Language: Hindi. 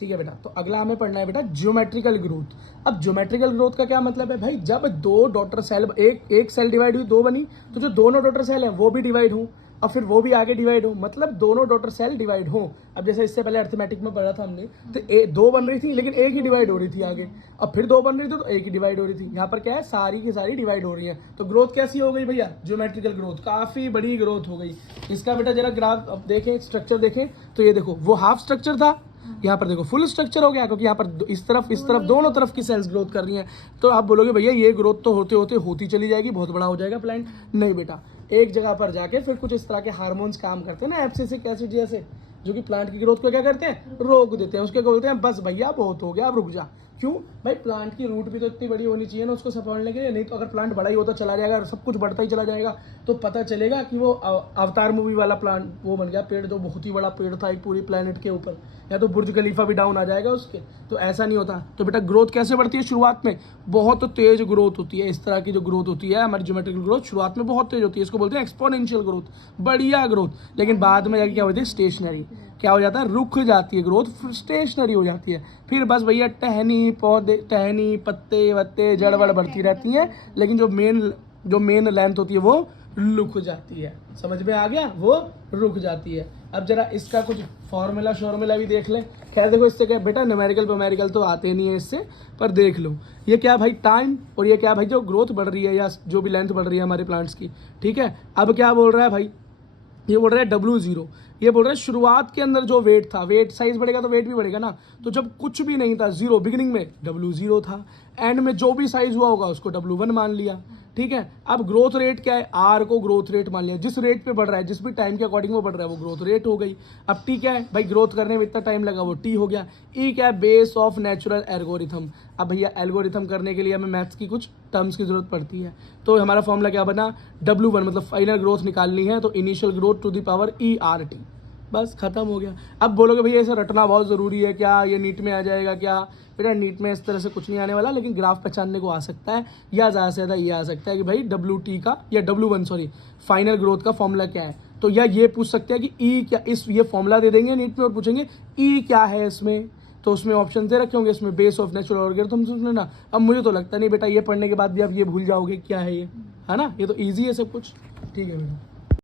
ठीक है बेटा। तो अगला हमें पढ़ना है बेटा ज्योमेट्रिकल ग्रोथ। अब ज्योमेट्रिकल ग्रोथ का क्या मतलब है भाई, जब दो डॉटर सेल, एक सेल डिवाइड हुई, दो बनी, तो जो दोनों डॉटर सेल है वो भी डिवाइड हो और फिर वो भी आगे डिवाइड हो, मतलब दोनों डॉटर सेल डिवाइड हो। अब जैसे इससे पहले अर्थमेटिक में पढ़ा था हमने, तो दो बन रही थी लेकिन एक ही डिवाइड हो रही थी आगे, अब फिर दो बन रही थी तो एक ही डिवाइड हो रही थी। यहाँ पर क्या है, सारी की सारी डिवाइड हो रही है। तो ग्रोथ कैसी हो गई भैया, ज्योमेट्रिकल ग्रोथ, काफी बड़ी ग्रोथ हो गई। इसका बेटा जरा ग्राफ अब देखें, स्ट्रक्चर देखें, तो ये देखो वो हाफ स्ट्रक्चर था, यहाँ पर देखो फुल स्ट्रक्चर हो गया, क्योंकि यहाँ पर इस तरफ दोनों तरफ की सेल्स ग्रोथ कर रही हैं। तो आप बोलोगे भैया ये ग्रोथ तो होते होते होती चली जाएगी, बहुत बड़ा हो जाएगा प्लांट। नहीं बेटा, एक जगह पर जाके फिर कुछ इस तरह के हार्मोन्स काम करते हैं ना, एब्सिसिक एसिड जैसे, जो कि प्लांट की ग्रोथ को क्या करते हैं, रोक देते हैं। उसके बोलते हैं बस भैया बहुत हो गया, अब रुक जा। क्यों भाई, प्लांट की रूट भी तो इतनी बड़ी होनी चाहिए ना उसको सपोर्टने के लिए, नहीं तो अगर प्लांट बड़ा ही होता चला जाएगा, सब कुछ बढ़ता ही चला जाएगा, तो पता चलेगा कि वो अवतार मूवी वाला प्लांट वो बन गया पेड़, जो बहुत ही बड़ा पेड़ था एक पूरी प्लेनेट के ऊपर, या तो बुर्ज खलीफा भी डाउन आ जाएगा उसके। तो ऐसा नहीं होता। तो बेटा ग्रोथ कैसे बढ़ती है, शुरुआत में बहुत तेज ग्रोथ होती है। इस तरह की जो ग्रोथ होती है हमारी ज्योमेट्रिकल ग्रोथ, शुरुआत में बहुत तेज होती है, इसको बोलते हैं एक्सपोनेंशियल ग्रोथ, बढ़िया ग्रोथ। लेकिन बाद में जाके क्या होती है, स्टेशनरी, क्या हो जाता है, रुक जाती है ग्रोथ, स्टेशनरी हो जाती है। फिर बस भैया टहनी पौधे, टहनी पत्ते वत्ते जड़ वड़ बढ़ती रहती हैं, लेकिन जो मेन लेंथ होती है वो रुक जाती है। समझ में आ गया, वो रुक जाती है। अब जरा इसका कुछ फॉर्मूला भी देख लें। खैर देखो, इससे क्या बेटा, न्यूमेरिकल तो आते नहीं है इससे, पर देख लो ये क्या भाई, टाइम, और ये क्या भाई, जो ग्रोथ बढ़ रही है या जो भी लेंथ बढ़ रही है हमारे प्लांट्स की। ठीक है, अब क्या बोल रहा है भाई, ये बोल रहा है W0, ये बोल रहा है शुरुआत के अंदर जो वेट था, वेट साइज बढ़ेगा तो वेट भी बढ़ेगा ना। तो जब कुछ भी नहीं था, जीरो, बिगिनिंग में W0 था, एंड में जो भी साइज हुआ होगा उसको W1 मान लिया। ठीक है, अब ग्रोथ रेट क्या है, R को ग्रोथ रेट मान लिया, जिस रेट पे बढ़ रहा है, जिस भी टाइम के अकॉर्डिंग वो बढ़ रहा है वो ग्रोथ रेट हो गई। अब T क्या है भाई, ग्रोथ करने में इतना टाइम लगा वो T हो गया। E क्या है, बेस ऑफ नेचुरल एल्गोरिथम। अब भैया एल्गोरिथम करने के लिए हमें मैथ्स की कुछ टर्म्स की जरूरत पड़ती है, तो हमारा फॉर्मूला क्या बना, W1, मतलब फाइनल ग्रोथ निकालनी है, तो initial growth to the power ERT, बस खत्म हो गया। अब बोलोगे भैया इसे रटना बहुत ज़रूरी है क्या, ये नीट में आ जाएगा क्या, बेटा नीट में इस तरह से कुछ नहीं आने वाला, लेकिन ग्राफ पहचानने को आ सकता है, या ज़्यादा से ज़्यादा ये आ सकता है कि भाई WT का या W1 सॉरी फाइनल ग्रोथ का फॉर्मूला क्या है। तो या ये पूछ सकते हैं कि ई क्या, इस ये फॉर्मूला दे देंगे नीट में और पूछेंगे ई क्या है इसमें, तो उसमें ऑप्शन दे रखे होंगे, इसमें बेस ऑफ नेचुरल एल्गोरिथम सुन ना। अब मुझे तो लगता नहीं बेटा ये पढ़ने के बाद भी आप ये भूल जाओगे क्या है ये, है ना, ये तो ईजी है सब कुछ। ठीक है बेटा।